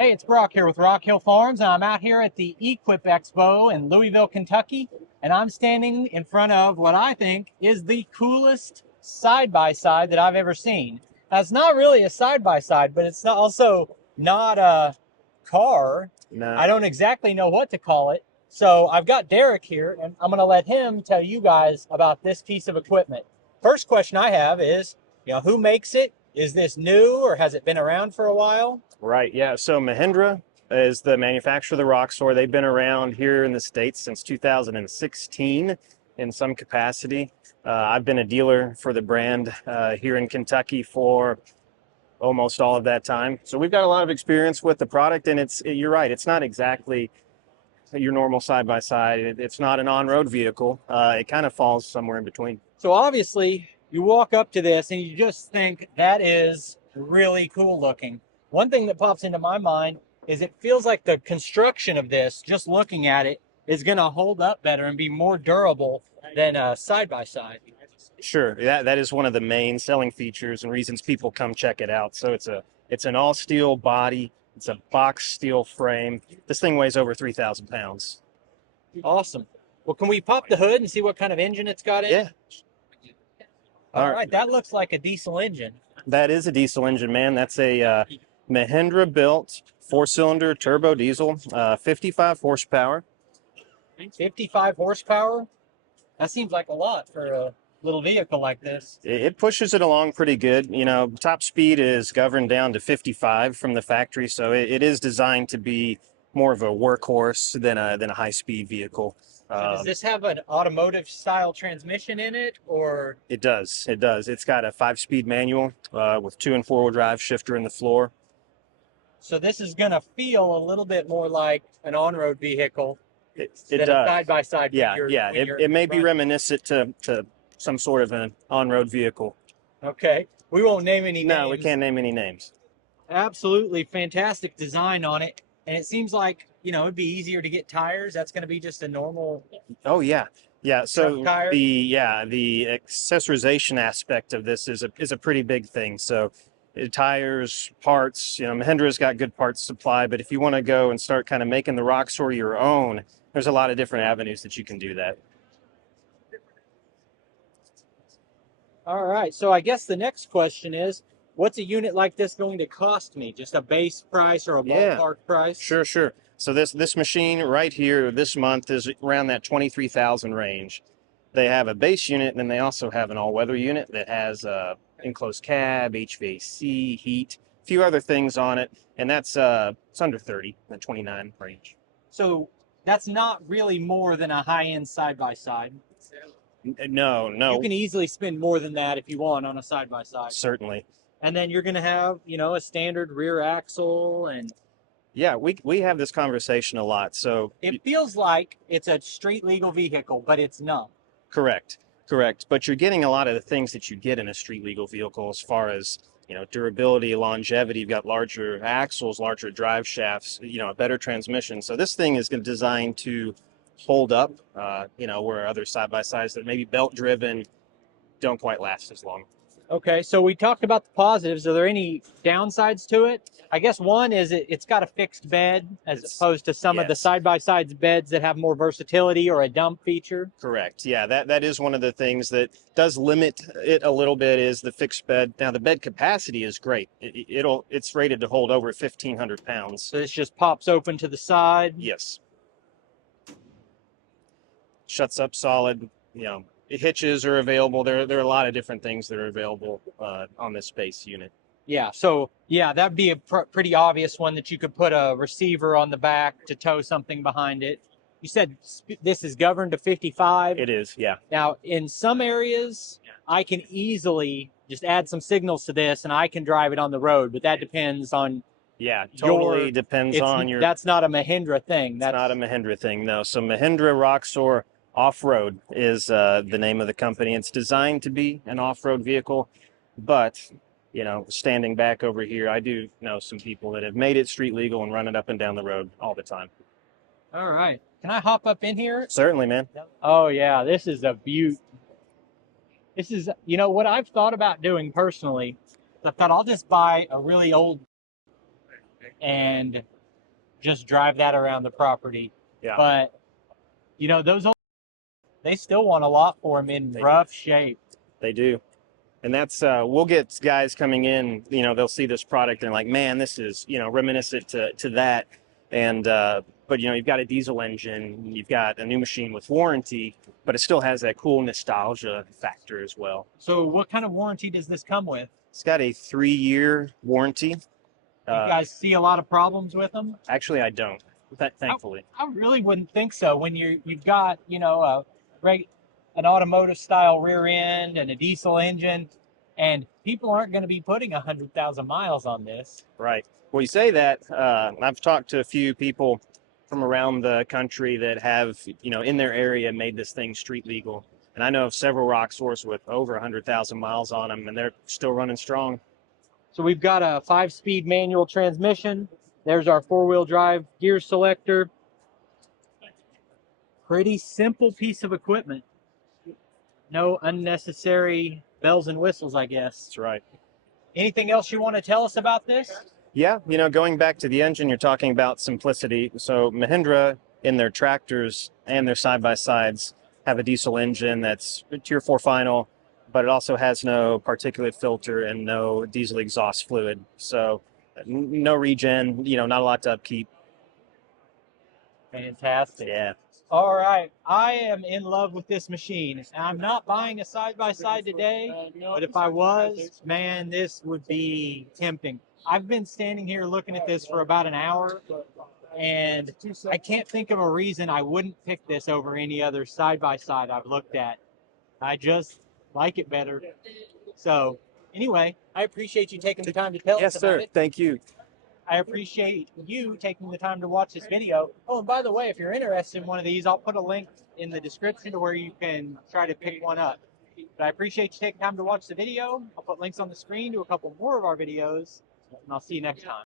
Hey, it's Brock here with Rock Hill Farms, and I'm out here at the Equip Expo in Louisville, Kentucky, and I'm standing in front of what I think is the coolest side-by-side that I've ever seen. Now, it's not really a side-by-side, but it's also not a car. No. I don't exactly know what to call it. So I've got Derek here, and I'm going to let him tell you guys about this piece of equipment. First question I have is, who makes it? Is this new, or has it been around for a while? Right, yeah. So Mahindra is the manufacturer of the Roxor. They've been around here in the States since 2016 in some capacity. I've been a dealer for the brand here in Kentucky for almost all of that time. So we've got a lot of experience with the product, and you're right, it's not exactly your normal side-by-side. It's not an on-road vehicle. It kind of falls somewhere in between. So obviously, you walk up to this and you just think that is really cool looking. One thing that pops into my mind is it feels like the construction of this, just looking at it, is going to hold up better and be more durable than a side by side. Sure, that is one of the main selling features and reasons people come check it out. So it's an all steel body. It's a box steel frame. This thing weighs over 3,000 pounds. Awesome. Well, can we pop the hood and see what kind of engine it's got in? Yeah. All right, that looks like a diesel engine. That is a diesel engine, man. That's a Mahindra built 4-cylinder turbo diesel, 55 horsepower. 55 horsepower? That seems like a lot for a little vehicle like this. It pushes it along pretty good. You know, top speed is governed down to 55 from the factory, so it is designed to be more of a workhorse than a high-speed vehicle. So does this have an automotive style transmission in it, or? It does. It does. It's got a 5-speed manual with 2- and 4-wheel drive shifter in the floor. So this is going to feel a little bit more like an on-road vehicle It than a does. side-by-side. Yeah, yeah. It may be reminiscent to some sort of an on-road vehicle. Okay. We won't name any names. No, we can't name any names. Absolutely fantastic design on it. And it seems like, it'd be easier to get tires. That's going to be just a normal. Oh yeah, yeah. So truck tire. the accessorization aspect of this is a pretty big thing. So tires, parts. Mahindra's got good parts supply, but if you want to go and start kind of making the Roxor your own, there's a lot of different avenues that you can do that. All right. So I guess the next question is, what's a unit like this going to cost me? Just a base price or a ballpark price? Sure, sure. So this machine right here this month is around that 23,000 range. They have a base unit, and then they also have an all-weather unit that has enclosed cab, HVAC, heat, a few other things on it, and that's it's under 30, the 29 range. So that's not really more than a high-end side-by-side. No. You can easily spend more than that if you want on a side-by-side. Certainly. And then you're going to have, a standard rear axle, and yeah, we have this conversation a lot. So it feels like it's a street legal vehicle, but it's not. Correct. But you're getting a lot of the things that you get in a street legal vehicle as far as, durability, longevity. You've got larger axles, larger drive shafts, a better transmission. So this thing is designed to hold up, where other side-by-sides that may be belt-driven don't quite last as long. Okay, so we talked about the positives. Are there any downsides to it? I guess one is it's got a fixed bed as opposed to some of the side-by-sides beds that have more versatility or a dump feature. Correct. Yeah, that is one of the things that does limit it a little bit is the fixed bed. Now, the bed capacity is great. It's rated to hold over 1,500 pounds. So this just pops open to the side? Yes. Shuts up solid, hitches are available. There are a lot of different things that are available on this base unit. Yeah, so that'd be a pretty obvious one that you could put a receiver on the back to tow something behind it. You said this is governed to 55? It is, yeah. Now, in some areas, I can easily just add some signals to this and I can drive it on the road, but that depends on totally depends on your... That's not a Mahindra thing. That's not a Mahindra thing, no. So Mahindra Roxor Off-Road is the name of the company. It's designed to be an off-road vehicle, but, standing back over here, I do know some people that have made it street legal and run it up and down the road all the time. All right. Can I hop up in here? Certainly, man. Oh, yeah. This is a beaut. This is, what I've thought about doing personally. I thought I'll just buy a really old and just drive that around the property. Yeah. But you know, those old, they still want a lot for them in rough shape. They do. And that's, we'll get guys coming in, you know, they'll see this product and like, man, this is, you know, reminiscent to that. And, but, you know, you've got a diesel engine, you've got a new machine with warranty, but it still has that cool nostalgia factor as well. So what kind of warranty does this come with? It's got a 3-year warranty. You guys see a lot of problems with them? Actually, I don't, thankfully. I really wouldn't think so. When you've got, you know, an automotive style rear end and a diesel engine, and people aren't going to be putting 100,000 miles on this. Right. Well, you say that. I've talked to a few people from around the country that have, you know, in their area made this thing street legal. And I know of several Roxors with over 100,000 miles on them, and they're still running strong. So we've got a 5-speed manual transmission. There's our 4-wheel drive gear selector. Pretty simple piece of equipment. No unnecessary bells and whistles, I guess. That's right. Anything else you want to tell us about this? Yeah, you know, going back to the engine, you're talking about simplicity. So Mahindra in their tractors and their side-by-sides have a diesel engine that's Tier 4 final, but it also has no particulate filter and no diesel exhaust fluid. So no regen, you know, not a lot to upkeep. Fantastic. Yeah. All right, I am in love with this machine. I'm not buying a side-by-side today, but if I was, man, this would be tempting. I've been standing here looking at this for about an hour, and I can't think of a reason I wouldn't pick this over any other side-by-side I've looked at. I just like it better. So anyway, I appreciate you taking the time to tell us Yes, about sir. it. Thank you. I appreciate you taking the time to watch this video. Oh, and by the way, if you're interested in one of these, I'll put a link in the description to where you can try to pick one up. But I appreciate you taking time to watch the video. I'll put links on the screen to a couple more of our videos, and I'll see you next time.